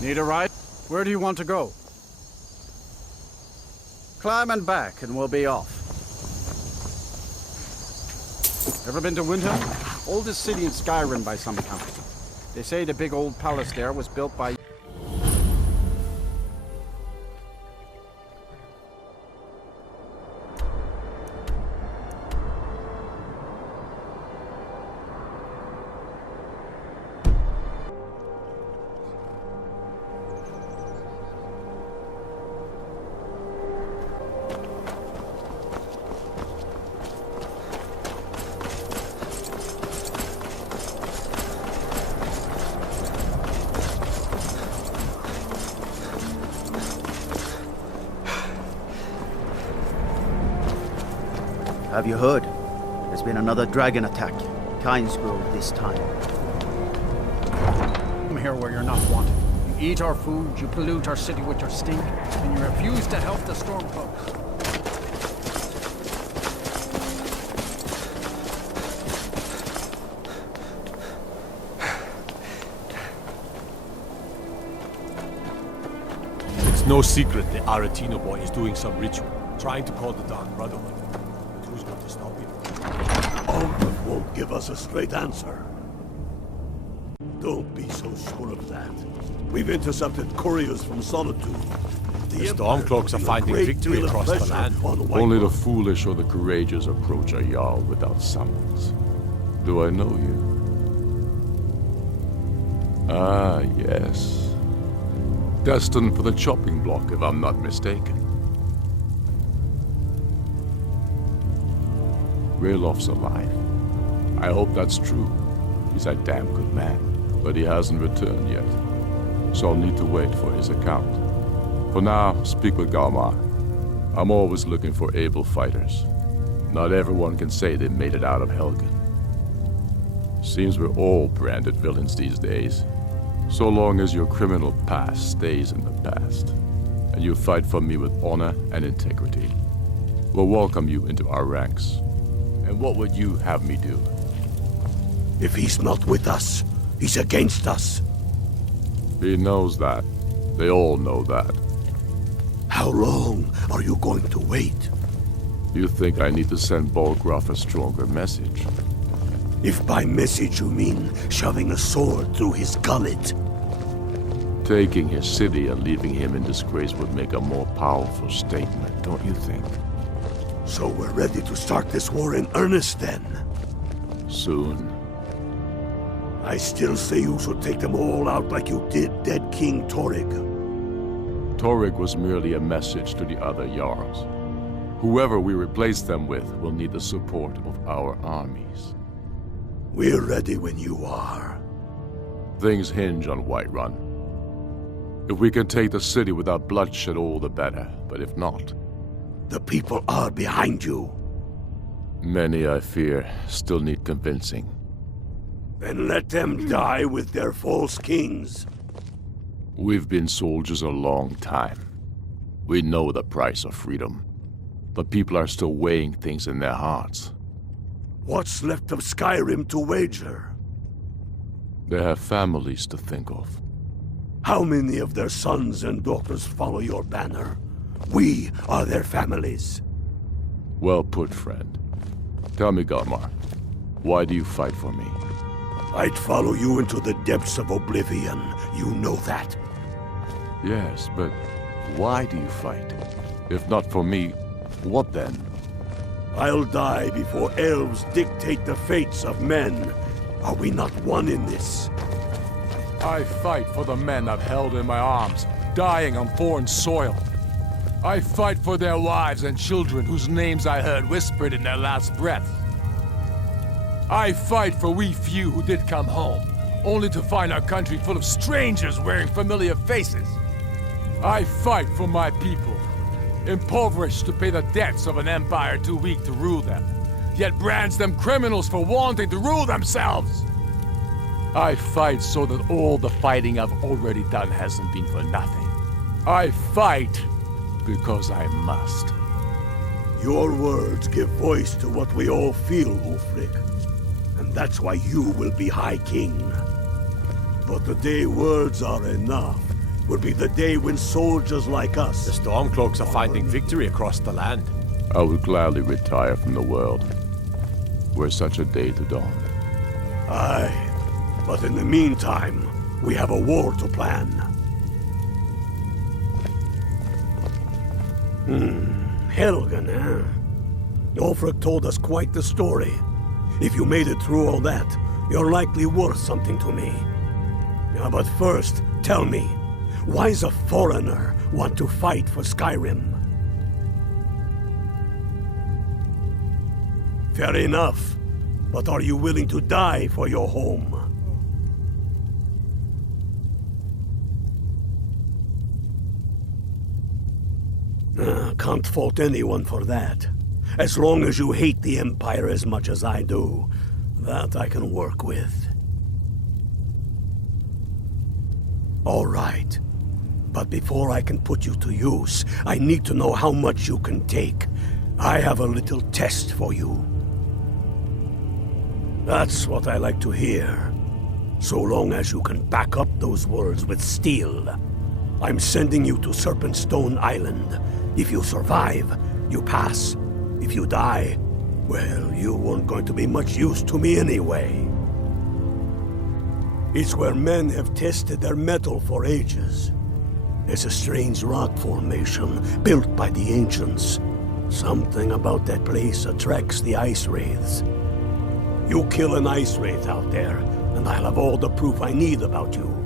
Need a ride? Where do you want to go? Climb and back, and we'll be off. Ever been to Windhelm? Oldest city in Skyrim by some count. They say the big old palace there was built by... Have you heard? There's been another dragon attack. Grove this time. Come here where you're not wanted. You eat our food, you pollute our city with your stink, and you refuse to help the Stormcloak. It's no secret the Aretino boy is doing some ritual, trying to call the Dark Brotherhood. But who's going to stop him? Alfred won't give us a straight answer. Don't be so sure of that. We've intercepted couriers from Solitude. The Stormcloaks are finding victory across the land. Only the foolish or the courageous approach a Jarl without summons. Do I know you? Ah, yes. Destined for the chopping block, if I'm not mistaken. Railof's alive. I hope that's true. He's a damn good man, but he hasn't returned yet. So I'll need to wait for his account. For now, speak with Galmar. I'm always looking for able fighters. Not everyone can say they made it out of Helgen. Seems we're all branded villains these days. So long as your criminal past stays in the past, and you fight for me with honor and integrity, we'll welcome you into our ranks. And what would you have me do? If he's not with us, he's against us. He knows that. They all know that. How long are you going to wait? You think I need to send Bolgraf a stronger message? If by message you mean shoving a sword through his gullet. Taking his city and leaving him in disgrace would make a more powerful statement, don't you think? So we're ready to start this war in earnest then? Soon. I still say you should take them all out like you did dead King Torrig. Torrig was merely a message to the other Jarls. Whoever we replace them with will need the support of our armies. We're ready when you are. Things hinge on Whiterun. If we can take the city without bloodshed, all the better. But if not... The people are behind you. Many, I fear, still need convincing. Then let them die with their false kings. We've been soldiers a long time. We know the price of freedom. The people are still weighing things in their hearts. What's left of Skyrim to wager? They have families to think of. How many of their sons and daughters follow your banner? We are their families. Well put, friend. Tell me, Galmar, why do you fight for me? I'd follow you into the depths of oblivion. You know that. Yes, but why do you fight? If not for me, what then? I'll die before elves dictate the fates of men. Are we not one in this? I fight for the men I've held in my arms, dying on foreign soil. I fight for their wives and children whose names I heard whispered in their last breath. I fight for we few who did come home, only to find our country full of strangers wearing familiar faces. I fight for my people, impoverished to pay the debts of an empire too weak to rule them, yet brands them criminals for wanting to rule themselves. I fight so that all the fighting I've already done hasn't been for nothing. I fight because I must. Your words give voice to what we all feel, Ulfric. And that's why you will be High King. But the day words are enough, will be the day when soldiers like The us... Stormcloaks are finding victory across the land. I would gladly retire from the world, were such a day to dawn. Aye, but in the meantime, we have a war to plan. Helgen, eh? Ulfric told us quite the story. If you made it through all that, you're likely worth something to me. Yeah, but first, tell me, why does a foreigner want to fight for Skyrim? Fair enough, but are you willing to die for your home? Can't fault anyone for that. As long as you hate the Empire as much as I do, that I can work with. All right. But before I can put you to use, I need to know how much you can take. I have a little test for you. That's what I like to hear. So long as you can back up those words with steel. I'm sending you to Serpentstone Island. If you survive, you pass. If you die, well, you weren't going to be much use to me anyway. It's where men have tested their metal for ages. It's a strange rock formation built by the ancients. Something about that place attracts the ice wraiths. You kill an ice wraith out there, and I'll have all the proof I need about you.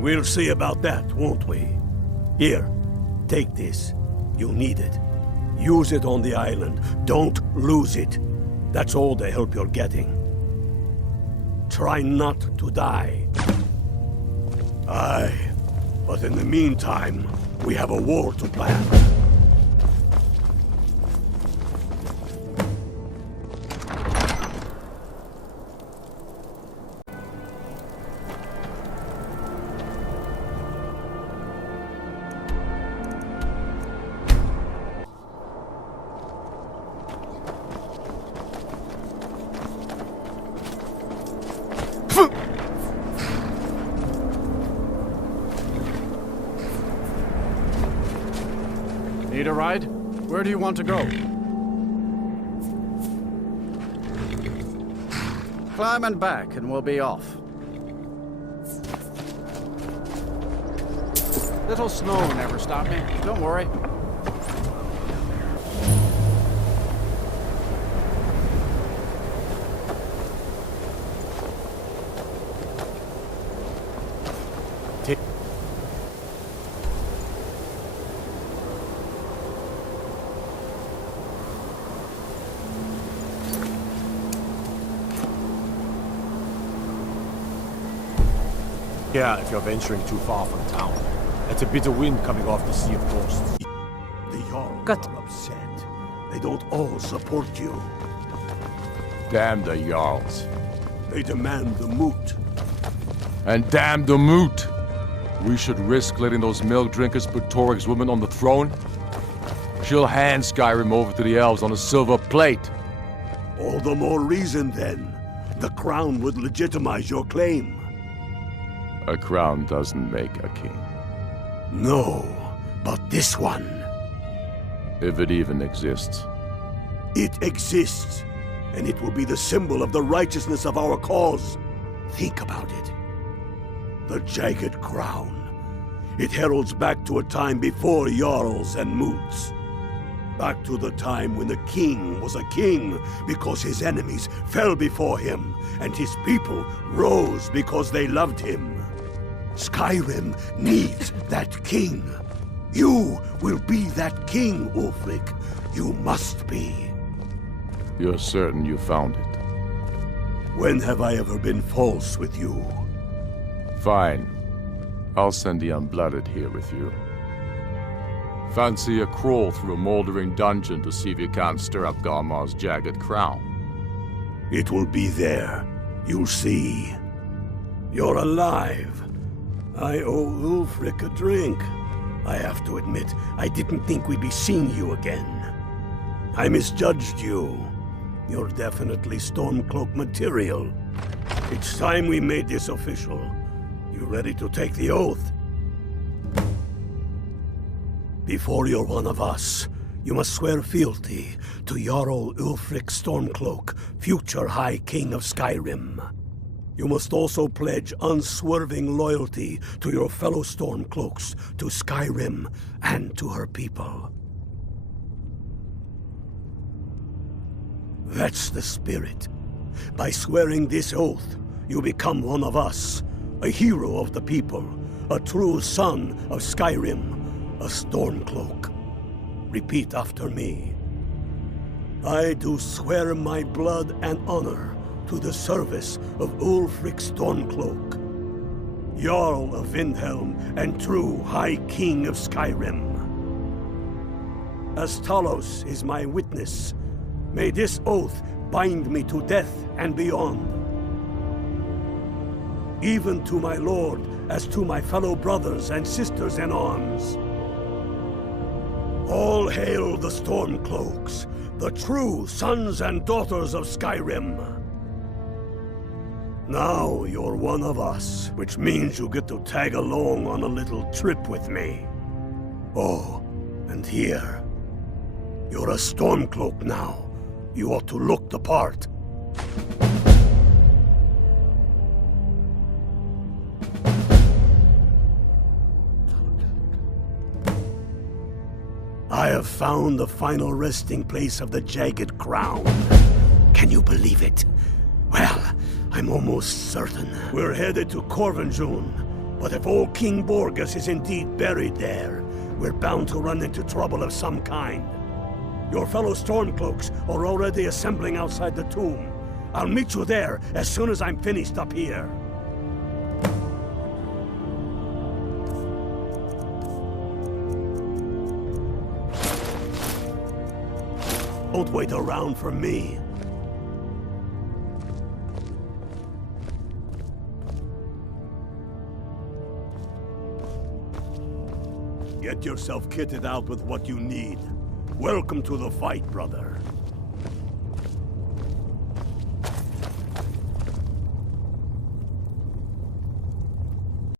We'll see about that, won't we? Here, take this. You'll need it. Use it on the island. Don't lose it. That's all the help you're getting. Try not to die. Aye, but in the meantime, we have a war to plan. Need a ride? Where do you want to go? Climb and back, and we'll be off. Little snow never stopped me. Don't worry. Yeah, if you're venturing too far from town. It's a bitter wind coming off the Sea of Ghosts. The Jarls are upset. They don't all support you. Damn the Jarls. They demand the moot. And damn the moot! We should risk letting those milk drinkers put Torik's woman on the throne? She'll hand Skyrim over to the elves on a silver plate. All the more reason, then. The crown would legitimize your claim. A crown doesn't make a king. No, but this one. If it even exists. It exists, and it will be the symbol of the righteousness of our cause. Think about it. The jagged crown. It heralds back to a time before Jarls and Moots. Back to the time when the king was a king because his enemies fell before him, and his people rose because they loved him. Skyrim needs that king. You will be that king, Ulfric. You must be. You're certain you found it? When have I ever been false with you? Fine. I'll send the Unblooded here with you. Fancy a crawl through a moldering dungeon to see if you can't stir up Garmar's jagged crown. It will be there. You'll see. You're alive. I owe Ulfric a drink. I have to admit, I didn't think we'd be seeing you again. I misjudged you. You're definitely Stormcloak material. It's time we made this official. You ready to take the oath? Before you're one of us, you must swear fealty to Jarl Ulfric Stormcloak, future High King of Skyrim. You must also pledge unswerving loyalty to your fellow Stormcloaks, to Skyrim, and to her people. That's the spirit. By swearing this oath, you become one of us, a hero of the people, a true son of Skyrim, a Stormcloak. Repeat after me. I do swear my blood and honor to the service of Ulfric Stormcloak, Jarl of Windhelm and true High King of Skyrim. As Talos is my witness, may this oath bind me to death and beyond. Even to my lord, as to my fellow brothers and sisters in arms. All hail the Stormcloaks, the true sons and daughters of Skyrim. Now you're one of us, which means you get to tag along on a little trip with me. Oh, and here. You're a Stormcloak now. You ought to look the part. I have found the final resting place of the Jagged Crown. Can you believe it? Well, I'm almost certain. We're headed to Corvinjun, but if old King Borgus is indeed buried there, we're bound to run into trouble of some kind. Your fellow Stormcloaks are already assembling outside the tomb. I'll meet you there as soon as I'm finished up here. Don't wait around for me. Get yourself kitted out with what you need. Welcome to the fight, brother.